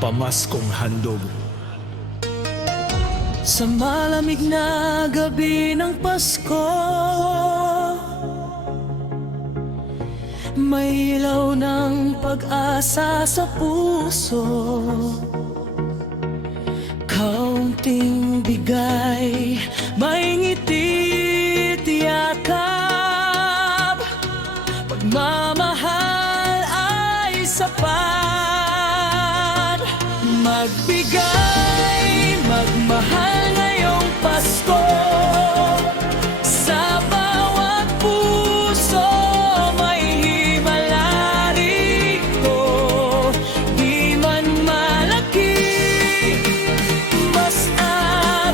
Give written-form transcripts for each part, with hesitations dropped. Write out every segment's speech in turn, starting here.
pamaskong handog. Sa malamig na gabi ng Pasko, may ilaw ng pag-asa sa puso. Kaunting bigay, may ngiti, tiyakap, pagmamahal ay sapat. Magbigay, magmahal ngayong Pasko. Sa bawat puso may himala rito. Di man malaki, basta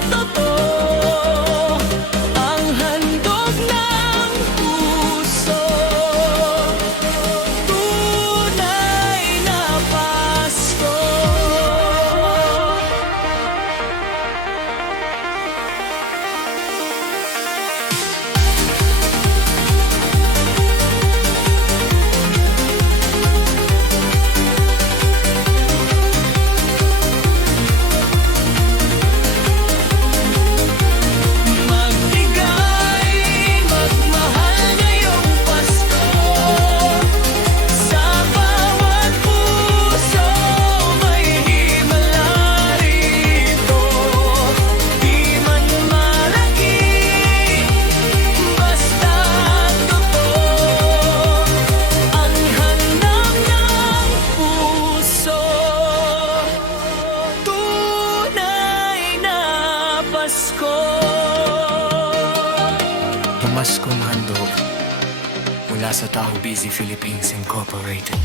totoo ang handog ng puso. Tunay na Pasko. Pamaskong handog mula sa Taho Busy Philippines Incorporated.